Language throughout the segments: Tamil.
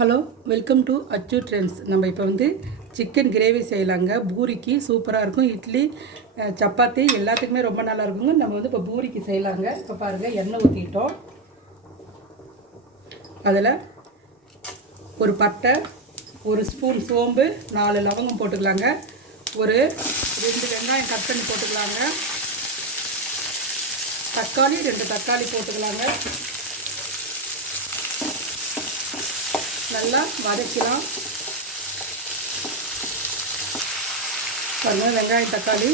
ஹலோ, வெல்கம் டு அச்சு ட்ரெண்ட்ஸ். நம்ம இப்போ வந்து சிக்கன் கிரேவி செய்யலாங்க. பூரிக்கு சூப்பராக இருக்கும். இட்லி, சப்பாத்தி எல்லாத்துக்குமே ரொம்ப நல்லா இருக்குங்க. நம்ம வந்து இப்போ பூரிக்கு செய்யலாங்க. இப்போ பாருங்கள், எண்ணெய் ஊற்றிட்டோம். அதில் ஒரு பட்டை, ஒரு ஸ்பூன் சோம்பு, 4 லவங்கம் போட்டுக்கலாங்க. ஒரு 2 வெங்காயம் கட் பண்ணி போட்டுக்கலாங்க. தக்காளி 2 தக்காளி போட்டுக்கலாங்க. நல்லா வதக்கலாம். பாருங்கள், வெங்காயம் தக்காளி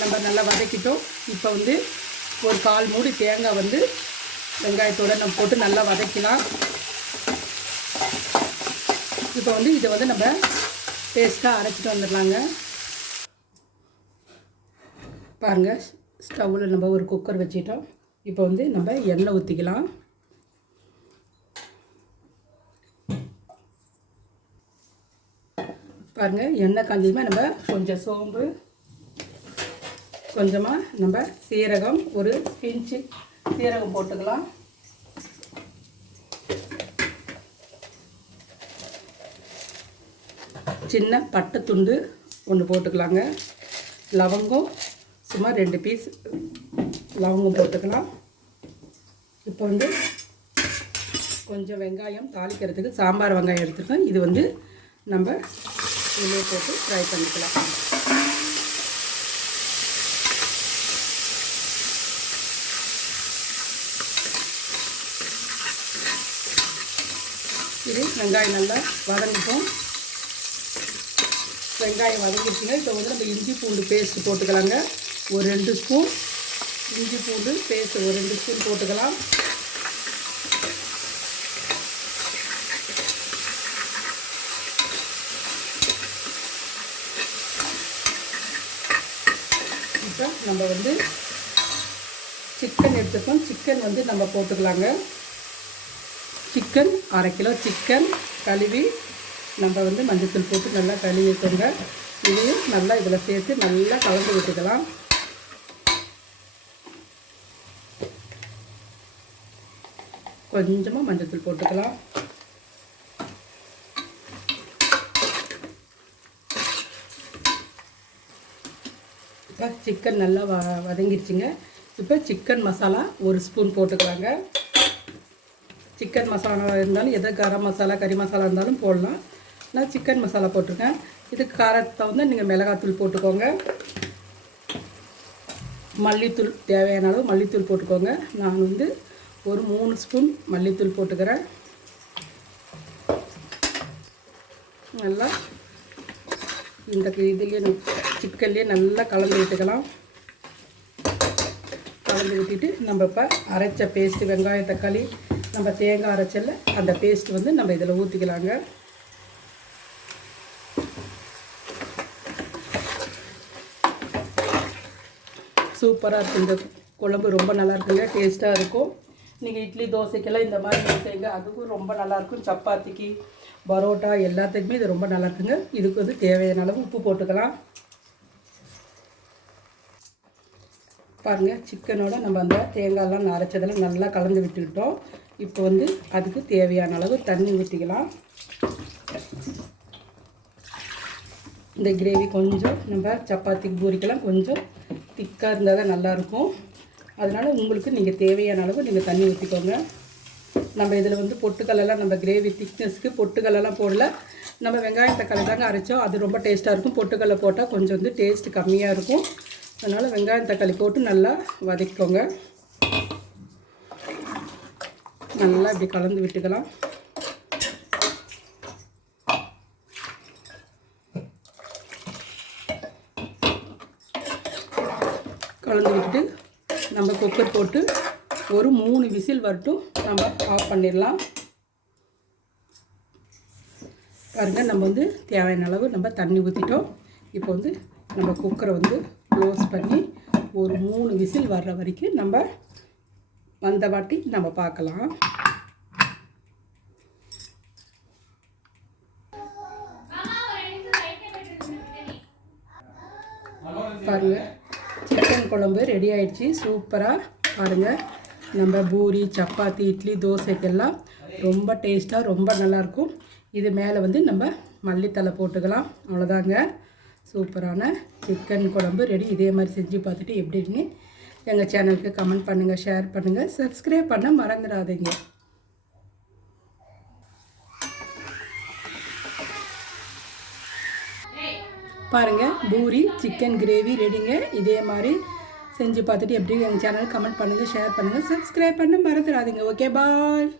நம்ம நல்லா வதக்கிட்டோம். இப்போ வந்து ஒரு 1/4 மூடி தேங்காய் வந்து வெங்காயத்தோடு நம்ம போட்டு நல்லா வதக்கலாம். இப்போ வந்து இதை வந்து நம்ம பேஸ்ட்டாக அரைச்சிட்டு வந்துடலாங்க. பாருங்கள், ஸ்டவ்வில் நம்ம ஒரு குக்கர் வச்சிட்டோம். இப்போ வந்து நம்ம எண்ணெய் ஊற்றிக்கலாம். பாருங்கள், எண்ணெய் காஞ்சதுமே நம்ம கொஞ்சம் சோம்பு, கொஞ்சமாக நம்ம சீரகம், ஒரு பிஞ்சு சீரகம் போட்டுக்கலாம். சின்ன பட்டை துண்டு ஒன்று போட்டுக்கலாங்க. லவங்கம் சும்மா 2 பீஸ் லவங்கம் போட்டுக்கலாம். இப்போ வந்து கொஞ்சம் வெங்காயம் தாளிக்கிறதுக்கு சாம்பார் வெங்காயம் எடுத்துருக்கோம். இது வந்து நம்ம இதிலே போட்டு ஃப்ரை பண்ணிக்கலாம். இது வெங்காயம் நல்லா வதங்கிட்டோம். வெங்காயம் வதங்கிடுச்சுங்க. இப்போ வந்து நம்ம இஞ்சி பூண்டு பேஸ்ட்டு போட்டுக்கலாங்க. ஒரு 2 ஸ்பூன் இஞ்சி பூண்டு பேஸ்ட்டு ஒரு 2 ஸ்பூன் போட்டுக்கலாம். நம்ம வந்து சிக்கன் எடுத்துப்போம். சிக்கன் வந்து நம்ம போட்டுக்கலாங்க. சிக்கன் 1/2 கிலோ சிக்கன் கழுவி நம்ம வந்து மஞ்சத்தூள் போட்டு நல்லா கழுவிக்கோங்க. இதையும் நல்லா இதில் சேர்த்து நல்லா கலந்து விட்டுக்கலாம். கொஞ்சமாக மஞ்சத்தூள் போட்டுக்கலாம். சிக்கன் நல்லா வதங்கிடுச்சுங்க. இப்போ சிக்கன் மசாலா 1 ஸ்பூன் போட்டுக்கலாங்க. சிக்கன் மசாலா இருந்தாலும் எதோ கரம் மசாலா, கறி மசாலா இருந்தாலும் போடலாம். நான் சிக்கன் மசாலா போட்டிருக்கேன். இதுக்கு காரத்தை வந்து நீங்கள் மிளகாத்தூள் போட்டுக்கோங்க. மல்லித்தூள் தேவையான அளவு மல்லித்தூள் போட்டுக்கோங்க. நான் வந்து ஒரு 3 ஸ்பூன் மல்லித்தூள் போட்டுக்கிறேன். நல்லா இந்த இதுலேயே சிக்கன்லேயே நல்லா கலந்து விட்டுக்கலாம். கலந்து விட்டுட்டு நம்ம இப்போ அரைச்ச பேஸ்ட்டு, வெங்காயம் தக்காளி நம்ம தேங்காய் அரைச்சல அந்த பேஸ்ட் வந்து நம்ம இதில் ஊற்றிக்கலாங்க. சூப்பராக இருக்கும். இந்த குழம்பு ரொம்ப நல்லா இருக்குங்க, டேஸ்ட்டாக இருக்கும். நீங்கள் இட்லி தோசைக்கெல்லாம் இந்த மாதிரி செய்யுங்க, அதுவும் ரொம்ப நல்லாயிருக்கும். சப்பாத்திக்கு, பரோட்டா எல்லாத்துக்குமே இது ரொம்ப நல்லா இருக்குங்க. இதுக்கு வந்து தேவையான அளவு உப்பு போட்டுக்கலாம். பாருங்கள், சிக்கனோட நம்ம அந்த தேங்காயெல்லாம் அரைச்சதெல்லாம் நல்லா கலந்து விட்டுக்கிட்டோம். இப்போ வந்து அதுக்கு தேவையான அளவு தண்ணி ஊற்றிக்கலாம். இந்த கிரேவி கொஞ்சம் நம்ம சப்பாத்திக்கு பூரிக்கெல்லாம் கொஞ்சம் திக்காக இருந்தால் தான் நல்லாயிருக்கும். அதனால் உங்களுக்கு நீங்கள் தேவையான அளவு நீங்கள் தண்ணி ஊற்றிக்கோங்க. நம்ம இதில் வந்து பொட்டுக்கல்லெல்லாம் நம்ம கிரேவி திக்னஸ்க்கு பொட்டுக்கல்லெல்லாம் போடல. நம்ம வெங்காயம் தக்காளி தாங்க அரைச்சோம். அது ரொம்ப டேஸ்ட்டாக இருக்கும். பொட்டுக்கல்லை போட்டால் கொஞ்சம் வந்து டேஸ்ட்டு கம்மியாக இருக்கும். அதனால் வெங்காயம் தக்காளி போட்டு நல்லா வதக்கிக்கோங்க. நல்லா இப்படி கலந்து விட்டுக்கலாம். கலந்து விட்டுட்டு நம்ம குக்கர் போட்டு ஒரு 3 விசில் வரட்டும் நம்ம ஆஃப் பண்ணிடலாம். பாருங்கள், நம்ம வந்து தேவையான அளவு நம்ம தண்ணி ஊற்றிட்டோம். இப்போ வந்து நம்ம குக்கரை வந்து க்ளோஸ் பண்ணி ஒரு 3 விசில் வர்ற வரைக்கும் நம்ம வந்த வாட்டி நம்ம பார்க்கலாம். பாருங்கள், சிக்கன் குழம்பு ரெடி ஆயிடுச்சு. சூப்பராக பாருங்கள், நம்ம பூரி, சப்பாத்தி, இட்லி, தோசைக்கெல்லாம் ரொம்ப டேஸ்ட்டாக ரொம்ப நல்லாயிருக்கும். இது மேலே வந்து நம்ம மல்லித்தலை போட்டுக்கலாம். அவ்வளோதாங்க, சூப்பரான சிக்கன் குழம்பு ரெடி. இதே மாதிரி செஞ்சு பார்த்துட்டு எப்படின்னு எங்கள் சேனலுக்கு கமெண்ட் பண்ணுங்கள், ஷேர் பண்ணுங்கள், சப்ஸ்கிரைப் பண்ண மறந்துடாதீங்க. பாருங்கள், பூரி சிக்கன் கிரேவி ரெடிங்க. இதே மாதிரி செஞ்சு பார்த்துட்டு எப்படி எங்கள் சேனலுக்கு கமெண்ட் பண்ணுங்கள், ஷேர் பண்ணுங்கள், சப்ஸ்கிரைப் பண்ண மறந்துடாதீங்க. ஓகே, பாய்.